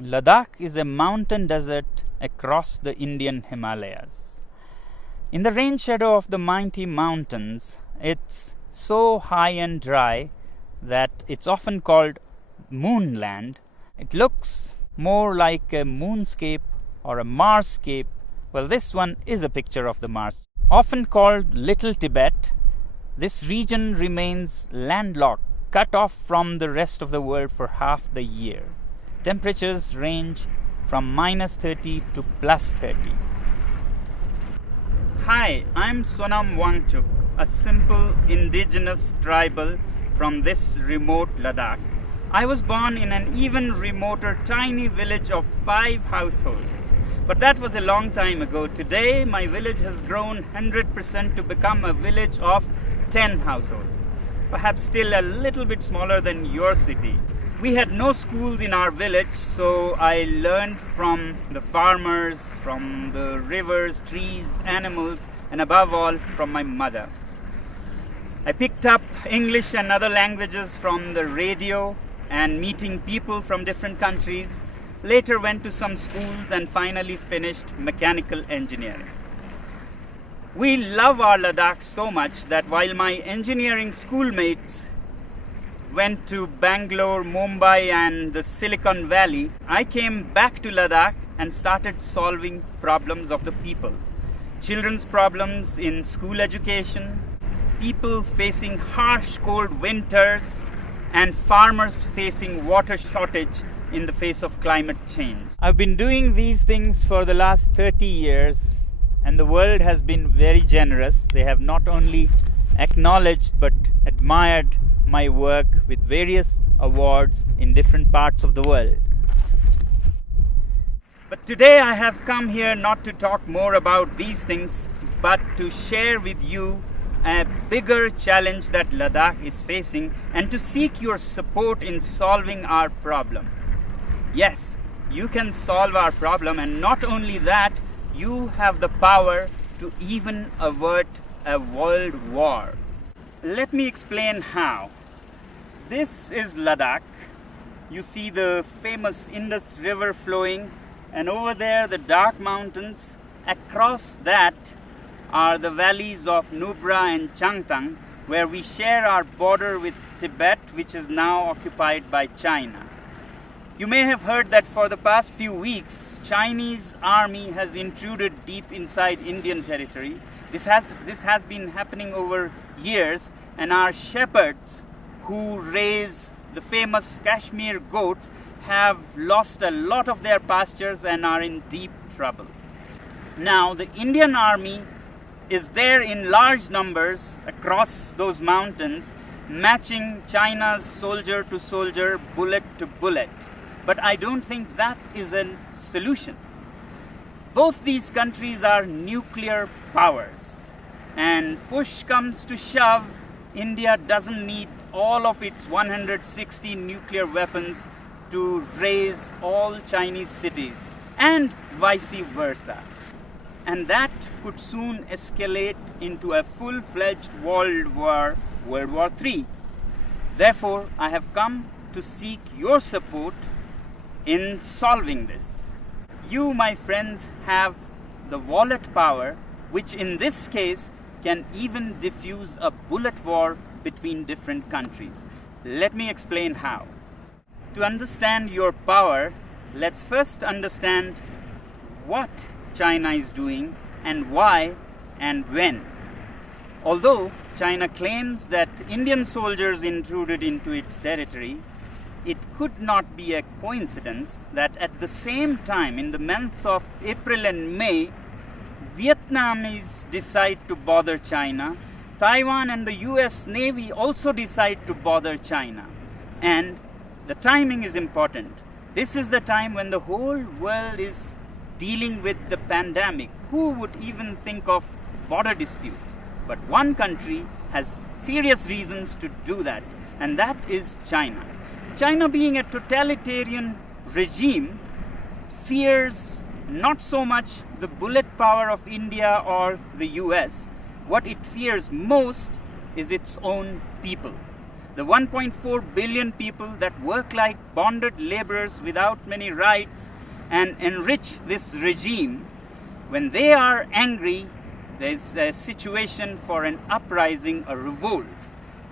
Ladakh is a mountain desert across the Indian Himalayas. In the rain shadow of the mighty mountains, it's so high and dry that it's often called moonland. It looks more like a moonscape or a Marsscape. Well, this one is a picture of the Mars. Often called Little Tibet, this region remains landlocked, cut off from the rest of the world for half the year. Temperatures range from -30 to +30. Hi, I'm Sonam Wangchuk, a simple indigenous tribal from this remote Ladakh. I was born in an even remoter tiny village of 5 households. But that was a long time ago. Today, my village has grown 100% to become a village of 10 households. Perhaps still a little bit smaller than your city. We had no schools in our village, so I learned from the farmers, from the rivers, trees, animals, and above all, from my mother. I picked up English and other languages from the radio and meeting people from different countries. Later went to some schools and finally finished mechanical engineering. We love our Ladakh so much that while my engineering schoolmates went to Bangalore, Mumbai and the Silicon Valley, I came back to Ladakh and started solving problems of the people. Children's problems in school education, people facing harsh cold winters, and farmers facing water shortage in the face of climate change. I've been doing these things for the last 30 years and the world has been very generous. They have not only acknowledged but admired my work with various awards in different parts of the world. But today I have come here not to talk more about these things but to share with you a bigger challenge that Ladakh is facing and to seek your support in solving our problem. Yes, you can solve our problem, and not only that, you have the power to even avert a world war. Let me explain how. This is Ladakh. You see the famous Indus River flowing, and over there the dark mountains. Across that are the valleys of Nubra and Changtang, where we share our border with Tibet, which is now occupied by China. You may have heard that for the past few weeks, Chinese army has intruded deep inside Indian territory. This has been happening over years, and our shepherds who raise the famous Kashmir goats have lost a lot of their pastures and are in deep trouble. Now, the Indian army is there in large numbers across those mountains, matching China's soldier to soldier, bullet to bullet. But I don't think that is a solution. Both these countries are nuclear powers. And push comes to shove, India doesn't need all of its 160 nuclear weapons to raise all Chinese cities, and vice versa. And that could soon escalate into a full-fledged world war, World War III. Therefore, I have come to seek your support in solving this. You, my friends, have the wallet power, which in this case can even diffuse a bullet war between different countries. Let me explain how. To understand your power, let's first understand what China is doing and why and when. Although China claims that Indian soldiers intruded into its territory, it could not be a coincidence that at the same time, in the months of April and May, Vietnamese decide to bother China. Taiwan and the US Navy also decide to bother China. And the timing is important. This is the time when the whole world is dealing with the pandemic. Who would even think of border disputes? But one country has serious reasons to do that, and that is China. China, being a totalitarian regime, fears not so much the bullet power of India or the US. What it fears most is its own people. the 1.4 billion people that work like bonded laborers without many rights and enrich this regime, when they are angry, there's a situation for an uprising, a revolt.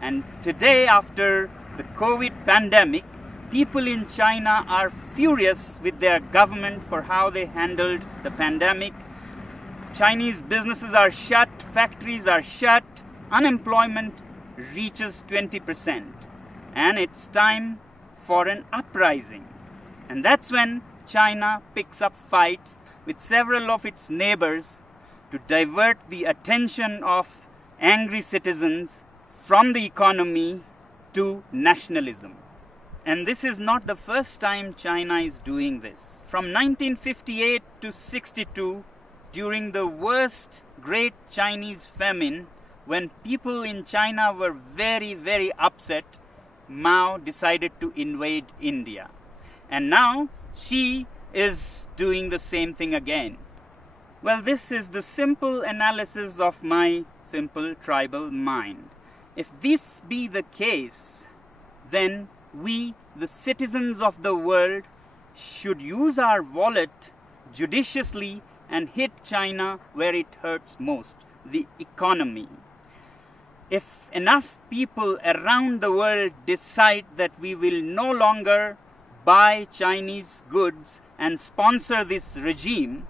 And today, after the COVID pandemic, people in China are furious with their government for how they handled the pandemic. Chinese businesses are shut, factories are shut, unemployment reaches 20%. And it's time for an uprising. And that's when China picks up fights with several of its neighbors to divert the attention of angry citizens from the economy to nationalism. And this is not the first time China is doing this. From 1958 to 62, during the worst Great Chinese Famine, when people in China were very, very upset, Mao decided to invade India. And now Xi is doing the same thing again. Well, this is the simple analysis of my simple tribal mind. If this be the case, then we, the citizens of the world, should use our wallet judiciously and hit China where it hurts most, the economy. If enough people around the world decide that we will no longer buy Chinese goods and sponsor this regime,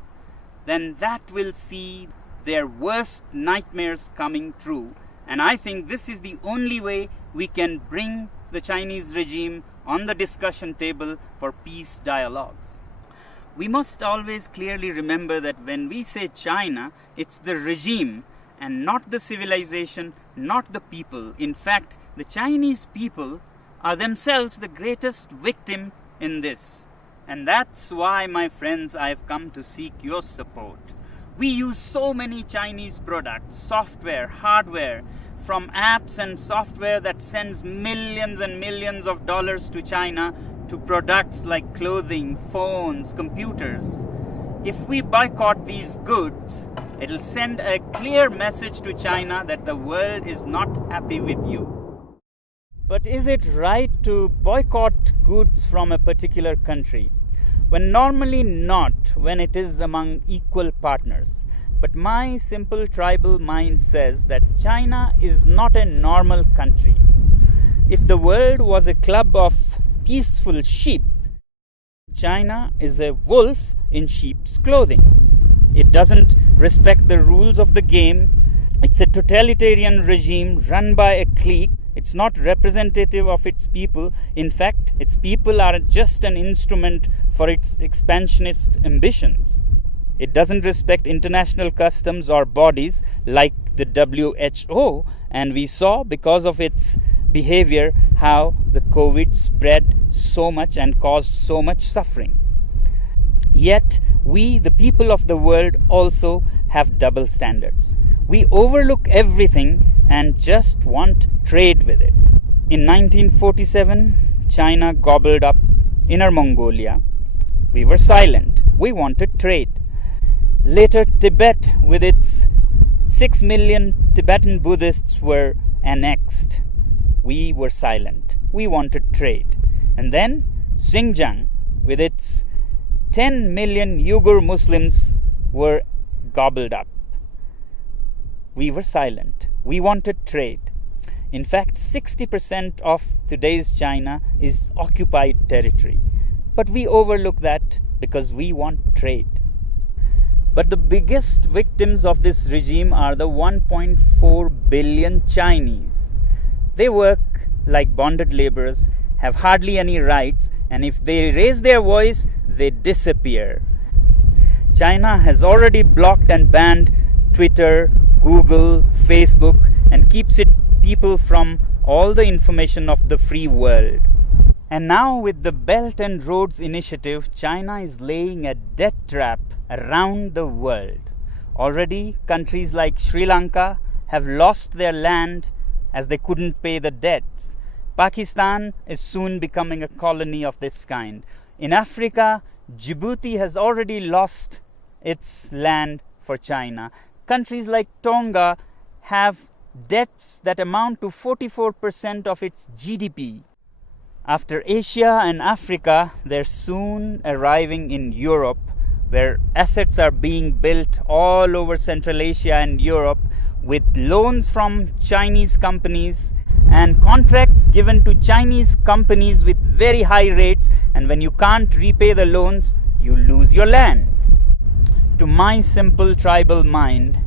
then that will see their worst nightmares coming true. And I think this is the only way we can bring the Chinese regime on the discussion table for peace dialogues. We must always clearly remember that when we say China, it's the regime and not the civilization, not the people. In fact, the Chinese people are themselves the greatest victim in this. And that's why, my friends, I've come to seek your support. We use so many Chinese products, software, hardware, from apps and software that sends millions and millions of dollars to China to products like clothing, phones, computers. If we boycott these goods, it'll send a clear message to China that the world is not happy with you. But is it right to boycott goods from a particular country? When normally not, when it is among equal partners. But my simple tribal mind says that China is not a normal country. If the world was a club of peaceful sheep, China is a wolf in sheep's clothing. It doesn't respect the rules of the game. It's a totalitarian regime run by a clique. It's not representative of its people. In fact, its people are just an instrument for its expansionist ambitions. It doesn't respect international customs or bodies like the WHO, and we saw because of its behavior how the COVID spread so much and caused so much suffering. Yet, we, the people of the world, also have double standards. We overlook everything and just want trade with it. In 1947, China gobbled up Inner Mongolia. We were silent. We wanted trade. Later, Tibet, with its 6 million Tibetan Buddhists, were annexed. We were silent. We wanted trade. And then Xinjiang, with its 10 million Uyghur Muslims, were gobbled up. We were silent. We wanted trade. In fact, 60% of today's China is occupied territory. But we overlook that because we want trade. But the biggest victims of this regime are the 1.4 billion Chinese. They work like bonded laborers, have hardly any rights, and if they raise their voice, they disappear. China has already blocked and banned Twitter, Google, Facebook, and keeps its people from all the information of the free world. And now with the Belt and Roads Initiative, China is laying a debt trap around the world. Already, countries like Sri Lanka have lost their land as they couldn't pay the debts. Pakistan is soon becoming a colony of this kind. In Africa, Djibouti has already lost its land for China. Countries like Tonga have debts that amount to 44% of its GDP. After Asia and Africa, they're soon arriving in Europe, where assets are being built all over Central Asia and Europe with loans from Chinese companies and contracts given to Chinese companies with very high rates, and when you can't repay the loans, you lose your land. To my simple tribal mind,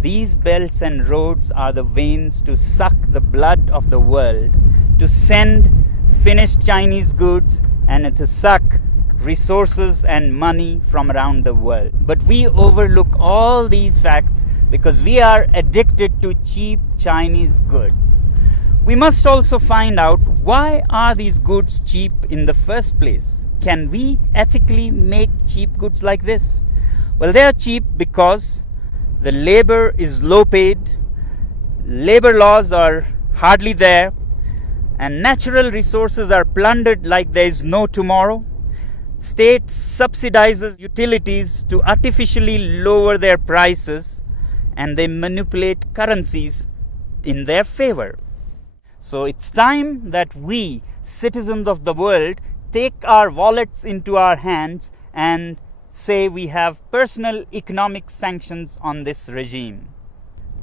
these belts and roads are the veins to suck the blood of the world, to send finished Chinese goods and to suck resources and money from around the world. But we overlook all these facts because we are addicted to cheap Chinese goods. We must also find out, why are these goods cheap in the first place? Can we ethically make cheap goods like this? Well, they are cheap because the labor is low paid, labor laws are hardly there, and natural resources are plundered like there is no tomorrow. State subsidizes utilities to artificially lower their prices, and they manipulate currencies in their favor. So it's time that we, citizens of the world, take our wallets into our hands and say we have personal economic sanctions on this regime.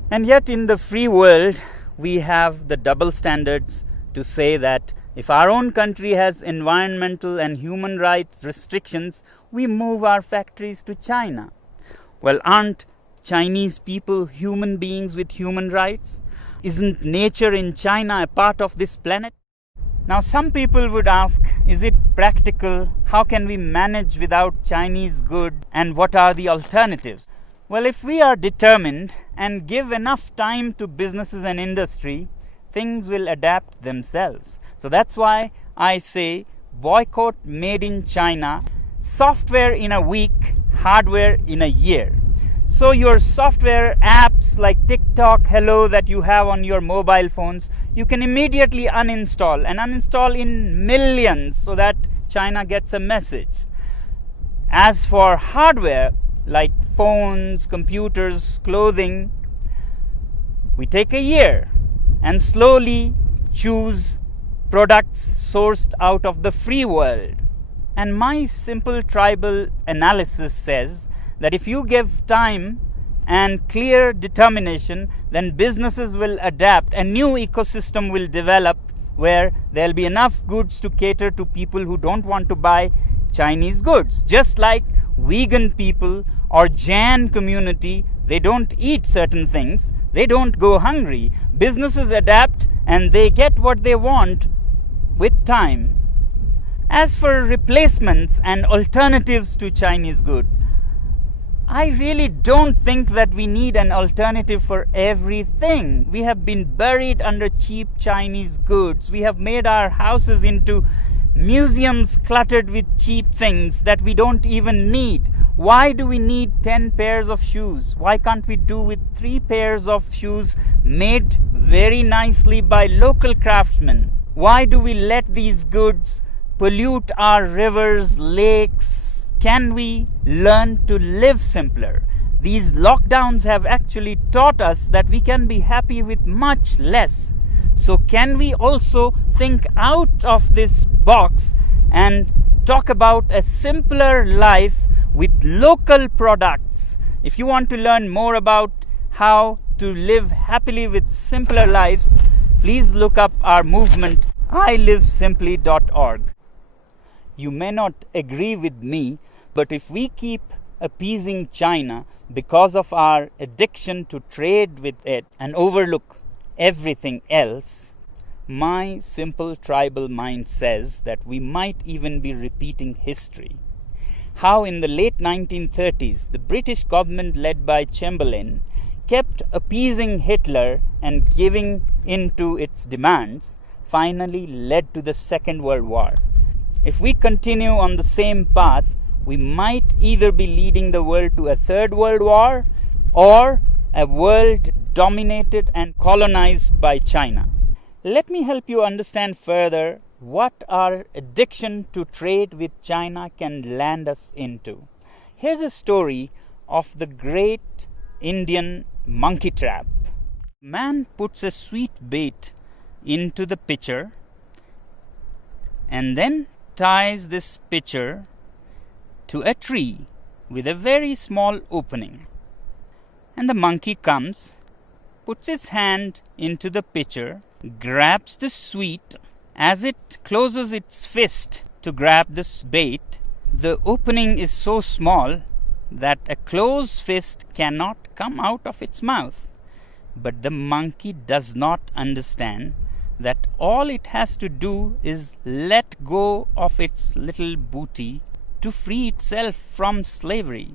And yet in the free world, we have the double standards to say that if our own country has environmental and human rights restrictions, we move our factories to China. Well, aren't Chinese people human beings with human rights? Isn't nature in China a part of this planet? Now, some people would ask, is it practical? How can we manage without Chinese goods? And what are the alternatives? Well, if we are determined and give enough time to businesses and industry, things will adapt themselves. So that's why I say boycott made in China, software in a week, hardware in a year. So your software apps like TikTok, Hello that you have on your mobile phones, you can immediately uninstall and uninstall in millions so that China gets a message. As for hardware like phones, computers, clothing, we take a year and slowly choose products sourced out of the free world. And my simple tribal analysis says that if you give time and clear determination, then businesses will adapt. A new ecosystem will develop where there'll be enough goods to cater to people who don't want to buy Chinese goods. Just like vegan people or Jain community, they don't eat certain things, they don't go hungry. Businesses adapt and they get what they want with time. As for replacements and alternatives to Chinese goods, I really don't think that we need an alternative for everything. We have been buried under cheap Chinese goods. We have made our houses into museums cluttered with cheap things that we don't even need. Why do we need 10 pairs of shoes? Why can't we do with 3 pairs of shoes made very nicely by local craftsmen? Why do we let these goods pollute our rivers, lakes? Can we learn to live simpler? These lockdowns have actually taught us that we can be happy with much less. So can we also think out of this box and talk about a simpler life with local products? If you want to learn more about how to live happily with simpler lives, please look up our movement, ilivesimply.org. You may not agree with me, but if we keep appeasing China because of our addiction to trade with it and overlook everything else, my simple tribal mind says that we might even be repeating history. How in the late 1930s, the British government led by Chamberlain kept appeasing Hitler and giving in to its demands, finally led to the Second World War. If we continue on the same path, we might either be leading the world to a third world war or a world dominated and colonized by China. Let me help you understand further what our addiction to trade with China can land us into. Here's a story of the great Indian monkey trap. Man puts a sweet bait into the pitcher and then ties this pitcher to a tree with a very small opening. And the monkey comes, puts his hand into the pitcher, grabs the sweet. As it closes its fist to grab this bait, the opening is so small that a closed fist cannot come out of its mouth. But the monkey does not understand that all it has to do is let go of its little booty to free itself from slavery.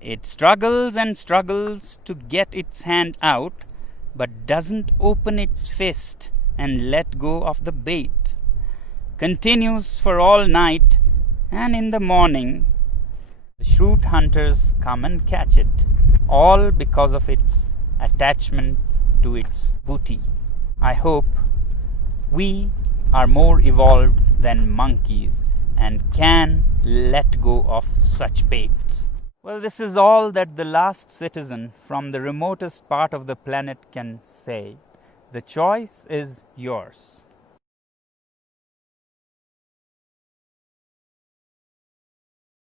It struggles and struggles to get its hand out, but doesn't open its fist and let go of the bait. Continues for all night, and in the morning, the shrewd hunters come and catch it, all because of its attachment to its booty. I hope we are more evolved than monkeys and can let go of such baits. Well, this is all that the last citizen from the remotest part of the planet can say. The choice is yours.